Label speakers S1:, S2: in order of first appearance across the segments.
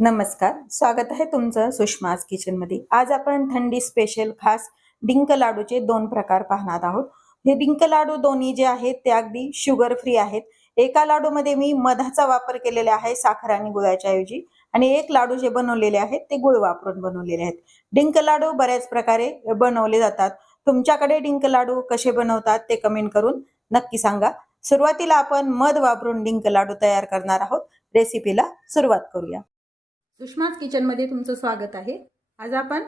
S1: नमस्कार स्वागत आहे तुमचं सुषमाज किचनमध्ये. आज आपण थंडी स्पेशल खास डिंक लाडूचे दोन प्रकार पाहणार आहोत. हे डिंक लाडू दोन्ही जे आहेत ते अगदी शुगर फ्री आहेत. एका लाडूमध्ये मी मधाचा वापर केलेला आहे साखर आणि गुळाच्या ऐवजी आणि एक लाडू जे बनवलेले आहेत ते गुळ वापरून बनवलेले आहेत. डिंक लाडू बऱ्याच प्रकारे बनवले जातात. तुमच्याकडे डिंक लाडू कसे बनवतात ते कमेंट करून नक्की सांगा. सुरुवातीला आपण मध वापरून डिंक लाडू तयार करणार आहोत. रेसिपीला सुरुवात करूया. सुषमाज किचनमध्ये तुमचं स्वागत आहे. आज आपण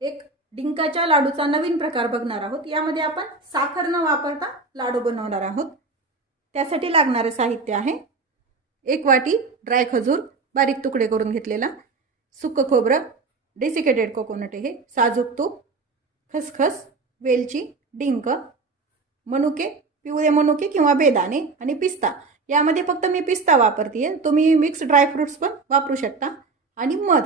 S1: एक डिंकाच्या लाडूचा नवीन प्रकार बघणार आहोत. यामध्ये आपण साखर न वापरता लाडू बनवणार आहोत. त्यासाठी लागणारं साहित्य आहे. एक वाटी ड्राय खजूर बारीक तुकडे करून घेतलेला सुकं खोबरं डेसिकेटेड कोकोनट हे साजूक तूप खसखस वेलची डिंक मनुके पिवळे मनुके किंवा बेदाणे आणि पिस्ता. यामध्ये फक्त मी पिस्ता वापरते तुम्ही मिक्स ड्रायफ्रुट्स पण वापरू शकता. आणि मध.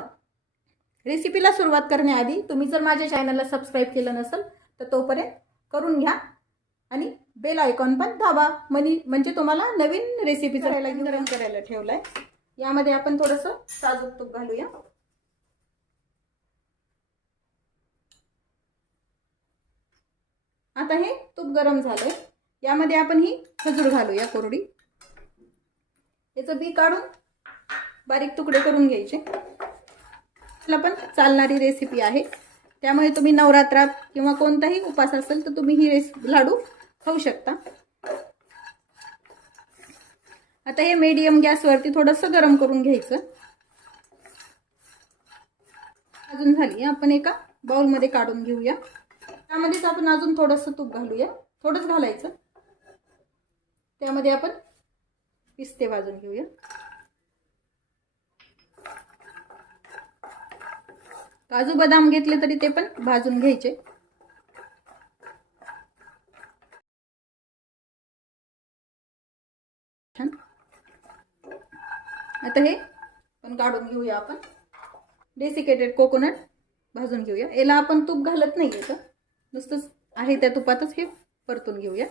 S1: रेसिपीला सुरुवात करण्याआधी तुम्ही जर माझ्या चॅनलला सबस्क्राईब केलं नसेल तर तोपर्यंत करून घ्या आणि बेल आयकॉन पण दाबा. मनी म्हणजे तुम्हाला नवीन रेसिपी करायला गरम करायला ठेवलाय. यामध्ये आपण थोडंसं साजूक तूप घालूया. आता हे तूप गरम झालंय. यामध्ये आपण ही खजूर घालूया कोरडी. याचं बी काढून बारीक तुकडे करून घ्यायचे. आपला पण चालणारी रेसिपी आहे. त्यामुळे तुम्ही नवरात्रात किंवा कोणताही उपास असेल तर तुम्ही ही रेस लाडू खाऊ शकता. आता हे मीडियम गॅसवरती थोडंसं गरम करून घ्यायचं. अजून झाली आपण एका बाउलमध्ये काढून घेऊया. त्यामध्येच आपण अजून थोडंसं तूप घालूया. थोडंच घालायचं. त्यामध्ये आपण पिस्ते भाजून घेऊया. काजू बदाम घेतले तरी ते पण भाजून घ्यायचे. छान. आता हे पण काढून घेऊया आपण. डेसिकेटेड कोकोनट भाजून घेऊया. याला आपण तूप घालत नाही तर नुसतंच आहे त्या तुपातच हे परतून घेऊया.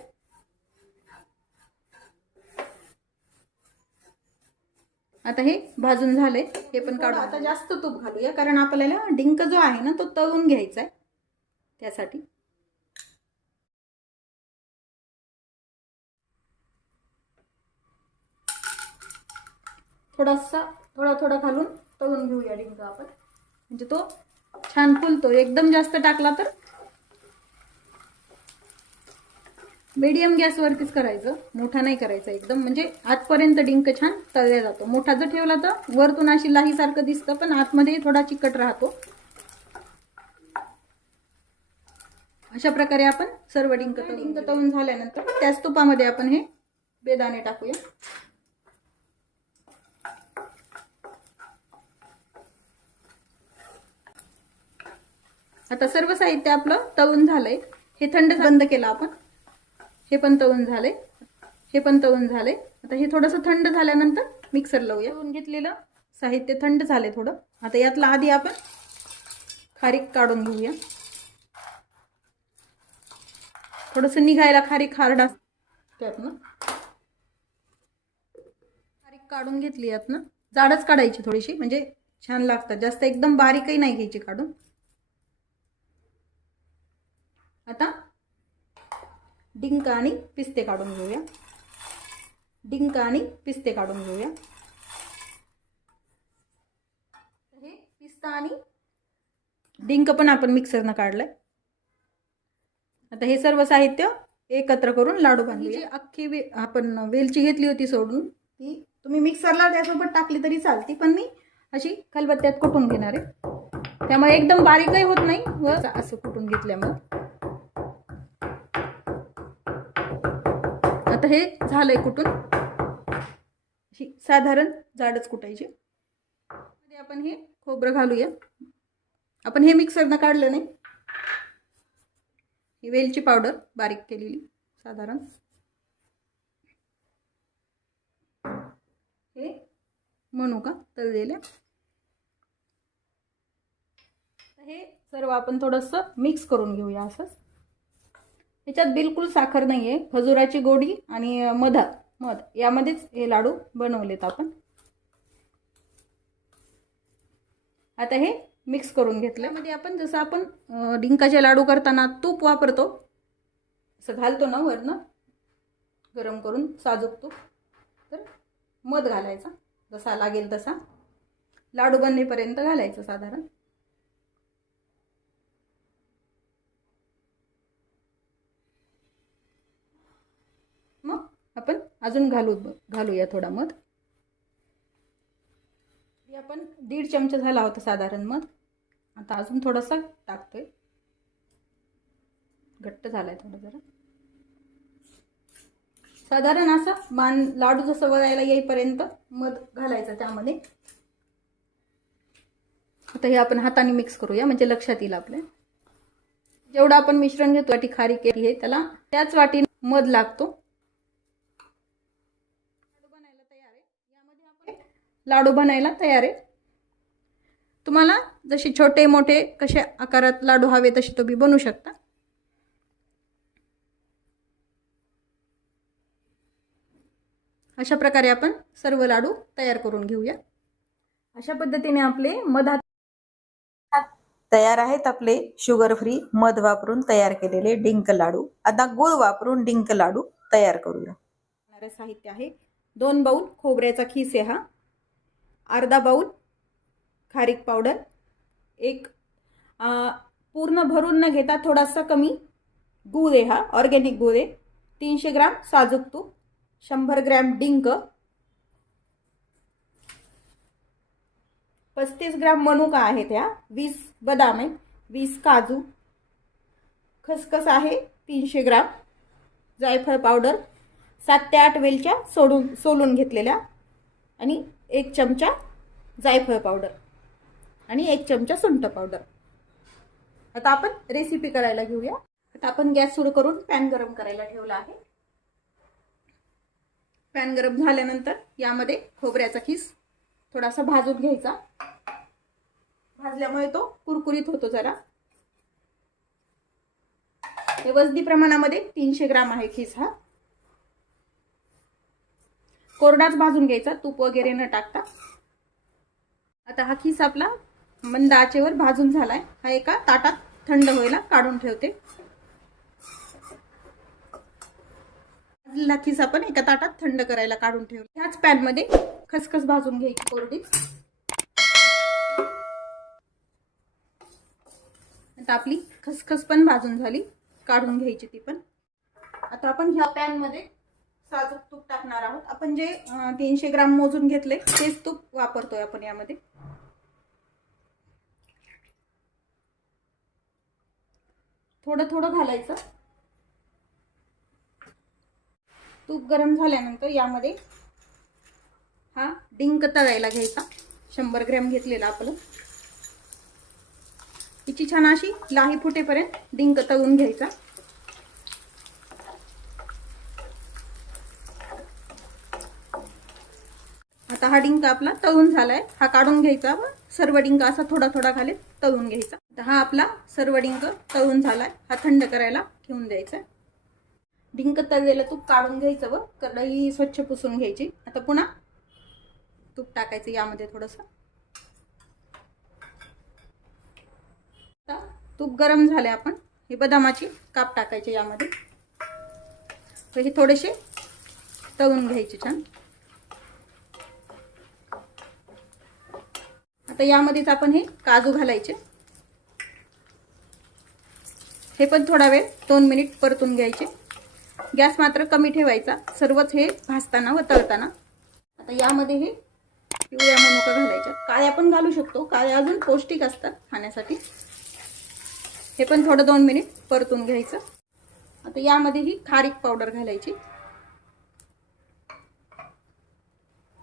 S1: आता हे भाजून झाले हे पण काढू आता जास्त तूप घालूया कारण आपल्याला डिंक जो आहे ना तो तळून घ्यायचा आहे त्यासाठी. थोडासा थोडा थोडा घालून तळून घेऊया डिंक आपण. म्हणजे तो छान फुलतो. एकदम जास्त टाकला तर मीडियम गॅसवरतीच करायचं. मोठा नाही करायचा एकदम. म्हणजे आतपर्यंत डिंक छान तळल्या जातो. मोठा जर ठेवला तर वरतून अशी लाहीसारखं दिसतं पण आतमध्ये थोडा चिकट राहतो. अशा प्रकारे आपण सर्व डिंक डिंक तळून झाल्यानंतर त्याच तुपामध्ये आपण हे बेदाणे टाकूया. आता सर्व साहित्य आपलं तळून झालंय. हे थंड बंद केलं आपण. हे पण तळून झाले हे पण तळून झाले आता हे थोडंसं थंड झाल्यानंतर मिक्सर लावूया. तळून घेतलेलं साहित्य थंड झाले थोडं. आता यातलं आधी आपण खारीक काढून घेऊया. थोडंसं निघायला खारीक खारडा त्यातनं. खारीक काढून घेतली यातनं. जाडच काढायची थोडीशी म्हणजे छान लागतात. जास्त एकदम बारीकही नाही घ्यायची काढून. आता डिंक आणि पिस्ते काढून घेऊया. डिंक आणि पिस्ते काढून घेऊया. हे पिस्ता आणि डिंक पण आपण मिक्सरनं काढलंय. आता हे सर्व साहित्य एकत्र करून लाडू बांधली अख्खी वे आपण वेलची घेतली होती सोडून ती तुम्ही मिक्सरला त्यासोबत टाकली तरी चालते पण मी अशी खलबत्त्यात कुटून घेणार आहे. त्यामुळे एकदम बारीकही होत नाही व असं कुटून घेतल्यामुळे. आता हे झालंय कुठून? ही साधारण जाडच कुटायची. मध्ये आपण हे खोबरं घालूया. आपण हे मिक्सरनं काढलं नाही. ही वेलची पावडर बारीक केलेली साधारण. हे म्हणू का? तळलेल्या. हे सर्व आपण थोडंसं मिक्स करून घेऊया असंच. ह्याच्यात बिलकुल साखर नाही आहे खजुराची गोडी आणि मध मध यामध्येच हे लाडू बनवलेत आपण. आता हे मिक्स करून घेतलं. मध्ये आपण जसं आपण डिंकाचे लाडू करताना तूप वापरतो असं घालतो ना वरनं गरम करून साजूक तूप तर मध घालायचा. जसा लागेल तसा. लाडू बनण्यापर्यंत घालायचं साधारण. आपण अजून घालू घालूया थोडा मध. हे आपण दीड चमचा झाला होता साधारण मध. आता अजून थोडासा टाकतोय. घट्ट झालाय थोडा जरा. साधारण असं मान लाडू जसं वळायला येईपर्यंत मध घालायचं त्यामध्ये. आता हे आपण हाताने मिक्स करूया म्हणजे लक्षात येईल आपल्या. जेवढं आपण मिश्रण घेतो वाटी खारी केली आहे त्याला त्याच वाटीने मध लागतो लाडू बनायला तयार आहे यामध्ये आपण लाडू बनायला तयार आहे. तुम्हाला जसे छोटे मोठे कसे आकारात लाडू हवे तसे तुम्ही बनवू शकता. अशा प्रकारे आपण सर्व लाडू तयार करून घेऊया. अशा पद्धतीने आपले मधात तयार आहेत. आपले शुगर फ्री मध वापरून तयार केलेले डिंक लाडू. आता गुळ वापरून डिंक लाडू तयार करूया. साहित्य आहे. दोन बाऊल खोबऱ्याचा खीस आहे हा. अर्धा बाऊल खारीक पावडर एक पूर्ण भरून न घेता थोडासा कमी गूळ आहे हा ऑर्गॅनिक गूळ आहे. तीनशे ग्राम साजूक तूप शंभर ग्रॅम डिंक पस्तीस ग्राम मनुका आहेत ह्या वीस बदाम आहेत वीस काजू खसखस आहे तीनशे ग्राम जायफळ पावडर सात ते आठ वेलच्या सोडून सोलून घेतलेल्या आणि एक चमचा जायफळ पावडर आणि एक चमचा सुंठ पावडर आता आपण रेसिपी करायला घेऊया. आता आपण गॅस सुरू करून पॅन गरम करायला ठेवला आहे. पॅन गरम झाल्यानंतर यामध्ये खोबऱ्याचा खीस थोडासा भाजून घ्यायचा. भाजल्यामुळे तो कुरकुरीत होतो जरा. हे वजनी प्रमाणामध्ये तीनशे ग्राम आहे खीस हा. कोरडाच भाजून घ्यायचा तूप वगैरे न टाकता. आता हा खीस आपला मंद आचेवर भाजून झालाय. हा एका ताटात थंड व्हायला काढून ठेवते. भाजलेला खीस आपण एका ताटात थंड करायला काढून ठेवले ह्याच पॅनमध्ये खसखस भाजून घ्यायची कोरडी. आता आपली खसखस पण भाजून झाली. काढून घ्यायची ती पण. आता आपण ह्या पॅनमध्ये साजूक तूप टाकणार आहोत. आपण जे तीनशे ग्राम मोजून घेतले तेच तूप वापरतोय आपण यामध्ये. थोडं थोडं घालायचं. तूप गरम झाल्यानंतर यामध्ये हा डिंक तळायला घ्यायचा. शंभर ग्रॅम घेतलेला आपलं तिची छान अशी लाही फुटेपर्यंत डिंक तळून घ्यायचा. आता हा डिंक आपला तळून झालाय. हा काढून घ्यायचा व सर्व डिंक असा थोडा थोडा खाली तळून घ्यायचा. तर हा आपला सर्व डिंक तळून झालाय. हा थंड करायला ठेवून द्यायचा. डिंक तळलेलं तूप काढून घ्यायचं व कढई स्वच्छ पुसून घ्यायची. आता पुन्हा तूप टाकायचं यामध्ये थोडंसं. आता तूप गरम झाले आपण. हे बदामाची काप टाकायचे यामध्ये. हे थोडेसे तळून घ्यायचे छान. आता यामध्येच आपण हे काजू घालायचे. हे पण थोडा वेळ दोन मिनिट परतून घ्यायचे. गॅस मात्र कमी ठेवायचा. सर्वच हे भाजताना व तळताना आता यामध्ये हे पिवळ्या मनुका घालायच्या. काळ्या पण घालू शकतो. काळ्या अजून पौष्टिक असतात खाण्यासाठी. हे पण थोडं दोन मिनिट परतून घ्यायचं. आता यामध्ये ही खारीक पावडर घालायची.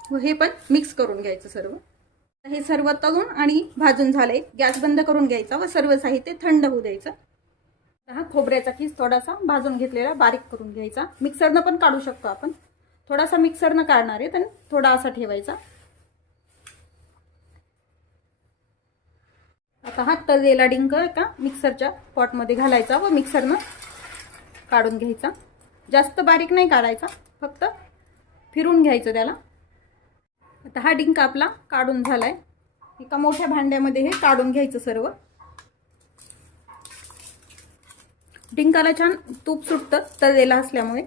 S1: व हे पण मिक्स करून घ्यायचं सर्व. हे सर्व तळून आणि भाजून झाले. गॅस बंद करून घ्यायचा व सर्व साहित्य थंड होऊ द्यायचं. हा खोबऱ्याचा खीस थोडासा भाजून घेतलेला बारीक करून घ्यायचा. मिक्सरनं पण काढू शकतो आपण. थोडासा मिक्सरनं काढणार आहे पण थोडा असा ठेवायचा. आता हा तळलेला डिंक एका मिक्सरच्या पॉटमध्ये घालायचा व मिक्सरनं काढून घ्यायचा. जास्त बारीक नाही काढायचा फक्त फिरून घ्यायचं त्याला. आता हा डिंक आपला काढून झालाय. एका मोठ्या भांड्यामध्ये हे काढून घ्यायचं सर्व. डिंकाला छान तूप सुटतं तळलेलं असल्यामुळे.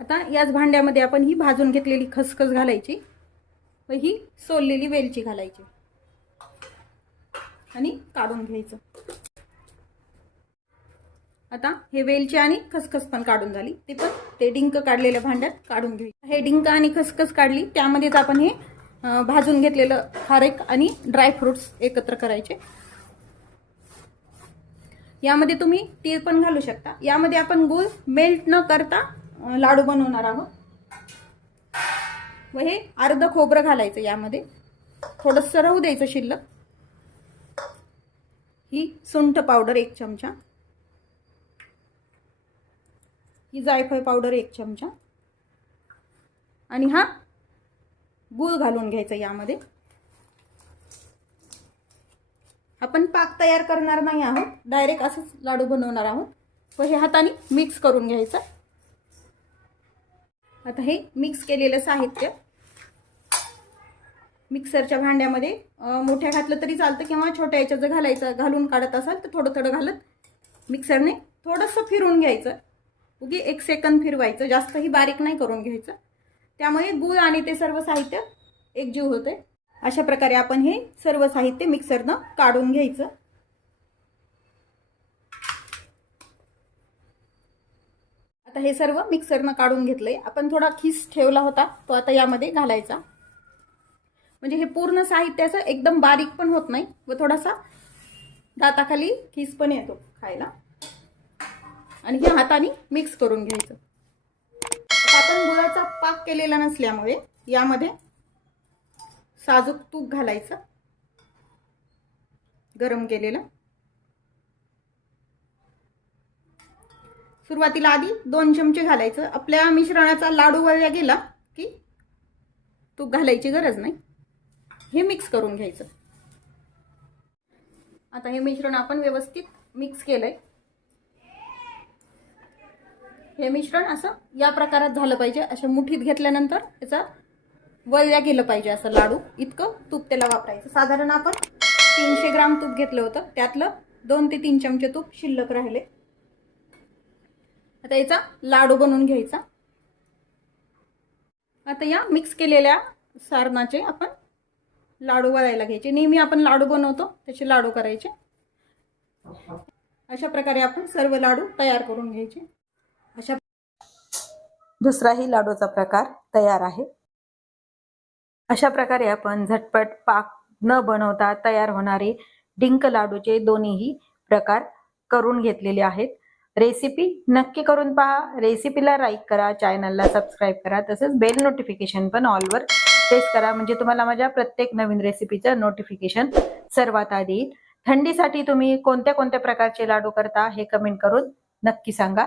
S1: आता याच भांड्यामध्ये आपण ही भाजून घेतलेली खसखस घालायची. व ही सोललेली वेलची घालायची. आणि काढून घ्यायचं. आता हे वेलची आणि खसखस पण काढून झाली. ते पण ते डिंक काढलेल्या भांड्यात काढून घेऊ. हे डिंक आणि खसखस काढली त्यामध्येच आपण हे भाजून घेतलेलं खारेक आणि ड्रायफ्रुट्स एकत्र करायचे. यामध्ये तुम्ही तीळ पण घालू शकता. यामध्ये आपण गुळ मेल्ट न करता लाडू बनवणार आहोत. व हे अर्ध खोबरं घालायचं यामध्ये. थोडंसं राहू द्यायचं शिल्लक. ही सुंठ पावडर एक चमचा. ही जायफळ पावडर एक चमचा. आणि हा गूळ घालून घ्यायचा यामध्ये. आपण पाक तयार करणार नाही आहोत. डायरेक्ट असंच लाडू बनवणार आहोत. व हे हाताने मिक्स करून घ्यायचं. आता हे मिक्स केलेलं साहित्य मिक्सरच्या भांड्यामध्ये मोठ्या घातलं तरी चालतं किंवा छोट्या याच्यात जर घालायचं घालून काढत असाल तर थोडं थोडं घालत मिक्सरने थोडंसं फिरून घ्यायचं. उगी एक सेकंद फिरवायचं. जास्तही बारीक नाही करून घ्यायचं. त्यामुळे गूळ आणि ते सर्व साहित्य एकजीव होते. अशा प्रकारे आपण हे सर्व साहित्य मिक्सरनं काढून घ्यायचं. आता हे सर्व मिक्सरनं काढून घेतलंय. आपण थोडा खिस ठेवला होता तो आता यामध्ये घालायचा. म्हणजे हे पूर्ण साहित्याचं एकदम बारीक पण होत नाही व थोडासा दाताखाली खिस पण येतो खायला. आणि हे हाताने मिक्स करून घ्यायचं. आता आपण गुळाचा पाक केलेला नसल्यामुळे यामध्ये साजूक तूप घालायचं. गरम केलेलं. सुरुवातीला आधी दोन चमचे घालायचं. आपल्या मिश्रणाचा लाडू वळल्या गेला की तूप घालायची गरज नाही. हे मिक्स करून घ्यायचं. आता हे मिश्रण आपण व्यवस्थित मिक्स केलंय. हे मिश्रण असं या प्रकारात झालं पाहिजे. अशा मुठीत घेतल्यानंतर त्याचा वळल्या गेलं पाहिजे असं लाडू. इतकं तूप त्याला वापरायचं. साधारण आपण तीनशे ग्राम तूप घेतलं होतं. त्यातलं दोन ते तीन चमचे तूप शिल्लक राहिले. आता याचा लाडू बनवून घ्यायचा. आता या मिक्स केलेल्या सारणाचे आपण लाडू वळायला घ्यायचे. नेहमी आपण लाडू बनवतो त्याचे लाडू करायचे. अशा प्रकारे आपण सर्व लाडू तयार करून घ्यायचे. दुसराही लाडूचा प्रकार तयार आहे. अशा प्रकारे आपण झटपट पाक न बनवता तयार होणारे डिंक लाडूचे दोन्हीही प्रकार करून घेतलेले आहेत. रेसिपी नक्की करून पहा. रेसिपीला लाईक करा चॅनलला सबस्क्राईब करा तसंच बेल नोटिफिकेशन पण ऑलवर प्रेस करा. म्हणजे तुम्हाला माझ्या प्रत्येक नवीन रेसिपीचं नोटिफिकेशन सर्वात आधी येईल. थंडीसाठी तुम्ही कोणत्या कोणत्या प्रकारचे लाडू करता हे कमेंट करून नक्की सांगा.